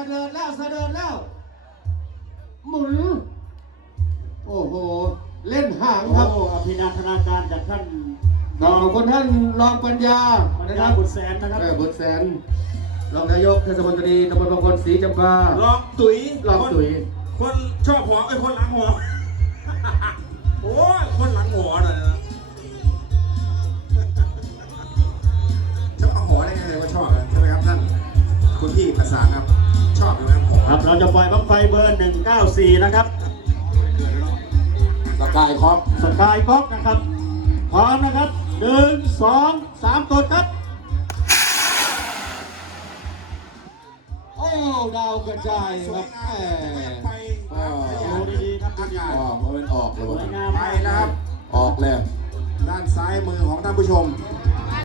ะเดินแล้วสะเดินแล้ว หมุน โอ้โห เล่นหางครับโอ้อภินานทนาการจากท่านของคนท่านรองปัญญาปัญญาบบุตรแสนนะครับบุตรแสน รองนายกเทศมนตรีตำบลบางคนศรีจำปารองตุ๋ยรองตุ๋ยคนชอบหัวไอ้คนหลังหัว โอ้คนหลังหัวน่ะนะชอบหัวได้ไงว่าชอบใช่ไหมครับท่านคุณพี่ภาษาครับ ชอบอยู่ไหมหัวครับเราจะปล่อยบังไฟเบอร์ 194 นะครับ สกายคอปสกายก๊อกนะครับ พร้อมนะครับหนึ่งสองสามกดครับ โอ้ ดาวกระจายสควรัยบงามแหไปมอ๋อดูดีๆครับดูดีอ๋อมันเป็นออกเลๆยสวยงามไปนะครับ ออกแล้ว ด้านซ้ายมือของท่านผู้ชม